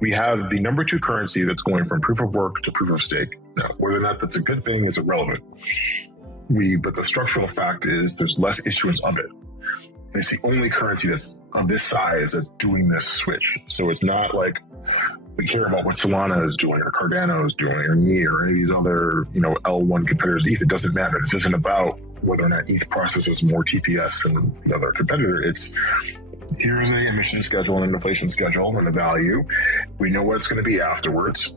we have the number 2 currency that's going from proof of work to proof of stake. Now, whether or not that's a good thing is irrelevant. But the structural fact is there's less issuance of it. And it's the only currency that's of this size that's doing this switch. So it's not like we care about what Solana is doing or Cardano is doing or me or any of these other, L1 competitors. ETH, it doesn't matter. This isn't about whether or not ETH processes more TPS than the other competitor. It's here's an emission schedule and an inflation schedule and a value. We know what it's going to be afterwards.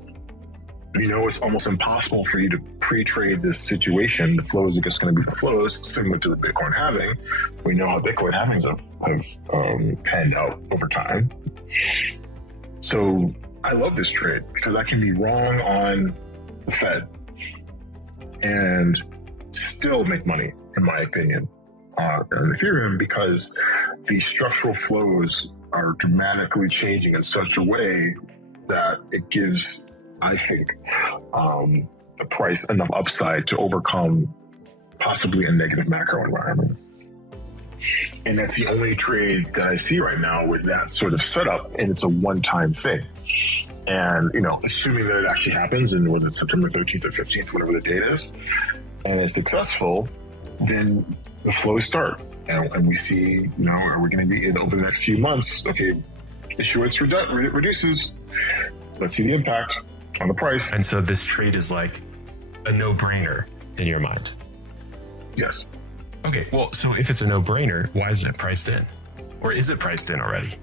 We know it's almost impossible for you to pre-trade this situation. The flows are just going to be the flows, similar to the Bitcoin halving. We know how Bitcoin halvings have panned out over time. So I love this trade because I can be wrong on the Fed and still make money, in my opinion, on Ethereum, because the structural flows are dramatically changing in such a way that it gives, I think, the price enough upside to overcome possibly a negative macro environment. And that's the only trade that I see right now with that sort of setup, and it's a one-time thing. And, assuming that it actually happens, and whether it's September 13th or 15th, whatever the date is, and it's successful, then the flows start. And we see, are we going to be over the next few months? Okay, issuance reduces. Let's see the impact on the price. And so this trade is like a no-brainer in your mind? Yes. Okay, well, so if it's a no-brainer, why isn't it priced in? Or is it priced in already?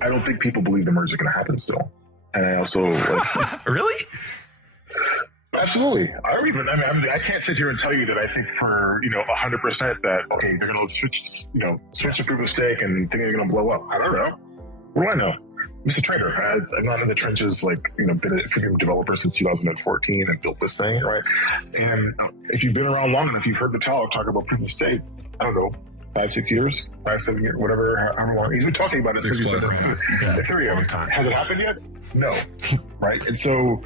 I don't think people believe the merge is going to happen still. And I also... Really? Absolutely. I can't sit here and tell you that I think for, 100% that, okay, they're going to switch to proof of stake and think they're going to blow up. I don't know. What do I know? I'm just a trader. I'm not in the trenches, been a Ethereum developer since 2014 and built this thing, right? And if you've been around long enough, you've heard the talk about proof of stake, I don't know, 5, 6 years, 5, 7 years, whatever, however long. He's been talking about it since he's been around Ethereum. Has it happened yet? No. Right? And so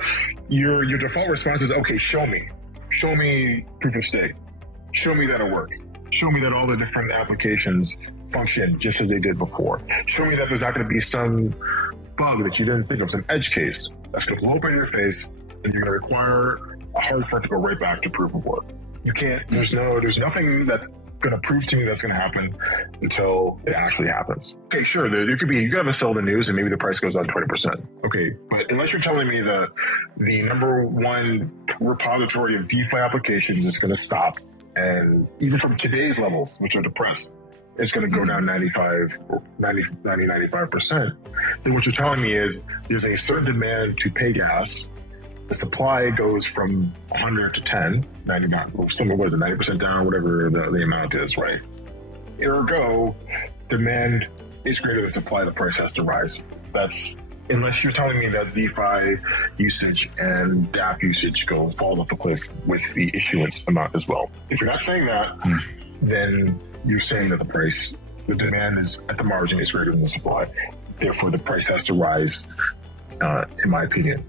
your default response is, okay, show me proof of stake. Show me that it works. Show me that all the different applications function just as they did before. Show me that there's not going to be some bug that you didn't think of, some edge case that's going to blow up in your face, and you're going to require a hard fork to go right back to proof of work. You can't. There's nothing that's going to prove to me that's going to happen until it actually happens. Okay, sure. There could be, you got to sell the news and maybe the price goes up 20%. Okay, but unless you're telling me the number one repository of DeFi applications is going to stop, and even from today's levels, which are depressed, it's going to go down 95%, then what you're telling me is there's a certain demand to pay gas. The supply goes from 100 to 10, 99, or something, what is it, 90% down, whatever the amount is, right? Ergo, demand is greater than supply, the price has to rise. That's, unless you're telling me that DeFi usage and DApp usage fall off a cliff with the issuance amount as well. If you're not saying that, then you're saying that the demand is at the margin is greater than the supply. Therefore, the price has to rise. In my opinion.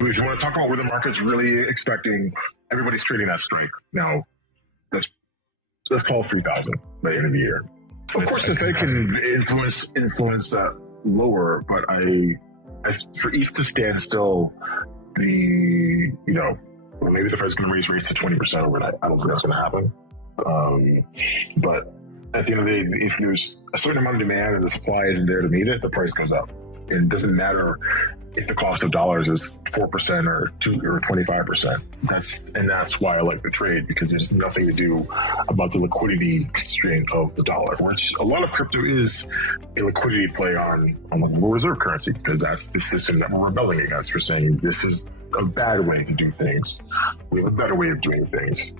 If you want to talk about where the market's really expecting, everybody's trading that strike. Now, let's call 3,000 by the end of the year. Of course, the Fed can influence that lower, but for ETH to stand still, maybe the Fed's going to raise rates to 20% overnight. I don't think that's going to happen. But at the end of the day, if there's a certain amount of demand and the supply isn't there to meet it, the price goes up. It doesn't matter if the cost of dollars is 4% or 2 or 25%. That's why I like the trade, because there's nothing to do about the liquidity constraint of the dollar, which a lot of crypto is a liquidity play on the reserve currency, because that's the system that we're rebelling against. We're saying this is a bad way to do things. We have a better way of doing things.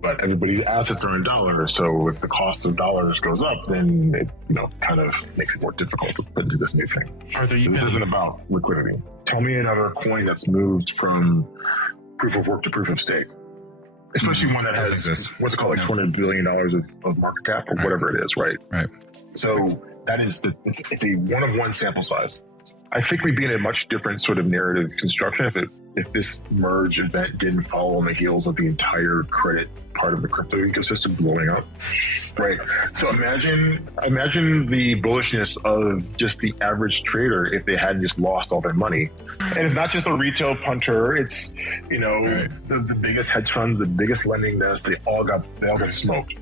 But everybody's assets are in dollars, so if the cost of dollars goes up, then it kind of makes it more difficult to put into this new thing. This isn't about liquidity. Tell me another coin that's moved from proof of work to proof of stake, especially one that has what's it called, like $200 billion of market cap or whatever it is, right? Right. So that is it's a one-of-one sample size. I think we'd be in a much different sort of narrative construction if this merge event didn't follow on the heels of the entire credit part of the crypto ecosystem blowing up, right? So imagine the bullishness of just the average trader if they hadn't just lost all their money. And it's not just a retail punter; it's the biggest hedge funds, the biggest lending desks. They all got smoked,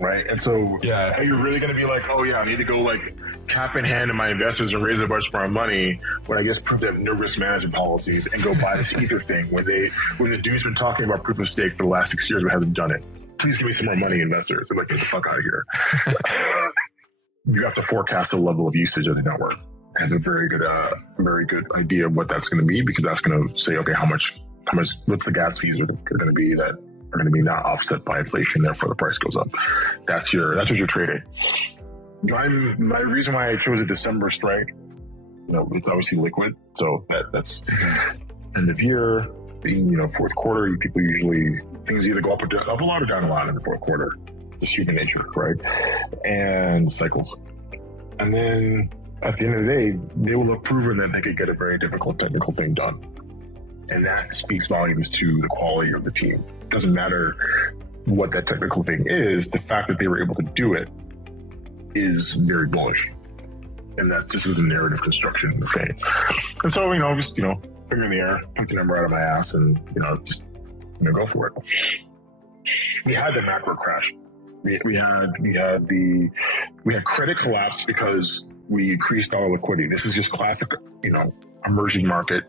right? And so are you really going to be like, oh yeah, I need to go like cap in hand to my investors and raise a bunch more money when I guess prove they have no risk management policies and go buy this Ether thing when the dude's been talking about proof of stake for the last 6 years but hasn't done it? Please give me some more money, investors. They're like, get the fuck out of here. You have to forecast the level of usage of the network. I have a very good idea of what that's going to be, because that's going to say, okay, what's the gas fees are going to be that are going to be not offset by inflation, therefore the price goes up. That's what you're trading. My reason why I chose a December strike, it's obviously liquid, so that's end of year. Fourth quarter, people usually things either go up a lot or down a lot in the fourth quarter. Just human nature, right? And cycles. And then at the end of the day, they will have proven that they could get a very difficult technical thing done, and that speaks volumes to the quality of the team. It doesn't matter what that technical thing is. The fact that they were able to do it is very bullish, and that this is a narrative construction thing. And so, just finger in the air, pick the number out of my ass, and just go for it. We had the macro crash. We had credit collapse because we increased our liquidity. This is just classic, emerging market.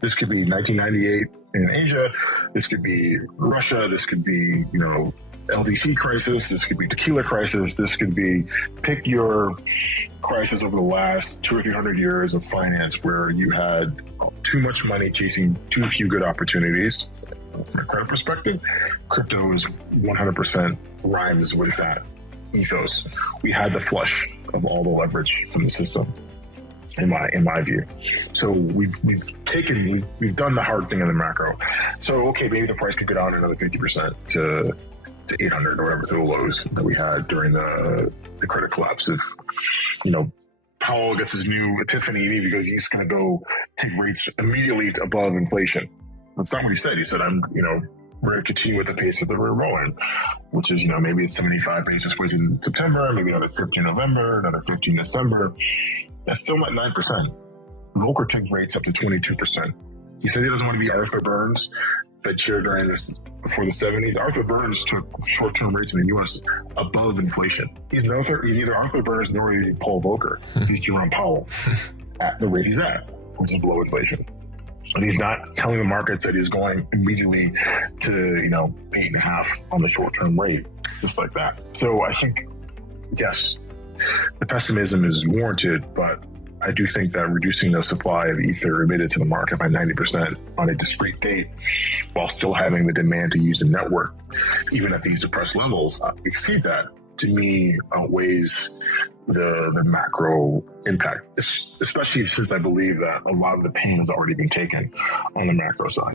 This could be 1998 in Asia. This could be Russia. This could be LDC crisis. This could be tequila crisis. This could be pick your crisis over the last 200 or 300 years of finance, where you had too much money chasing too few good opportunities. From a credit perspective, crypto is 100% rhymes with that ethos. We had the flush of all the leverage from the system, in my view. So we've done the hard thing in the macro. So okay, maybe the price could go down another 50% to 800 or whatever, to the lows that we had during the credit collapse. If Powell gets his new epiphany because he's going to go take rates immediately above inflation. That's not what he said. He said, we're going to continue with the pace that we're rolling, which is, maybe it's 75 basis points in September, maybe another 50 in November, another 50 in December. That's still not 9%. Volcker took rates up to 22%. He said he doesn't want to be Arthur Burns, Fed chair during before the 70s. Arthur Burns took short-term rates in the U.S. above inflation. He's neither Arthur Burns nor Paul Volcker. He's Jerome Powell at the rate he's at, which is below inflation. And he's not telling the markets that he's going immediately to 8.5 on the short-term rate, just like that. So I think, yes, the pessimism is warranted, but I do think that reducing the supply of Ether emitted to the market by 90% on a discrete date, while still having the demand to use the network, even at these depressed levels, exceed that, to me, outweighs the macro impact, especially since I believe that a lot of the pain has already been taken on the macro side.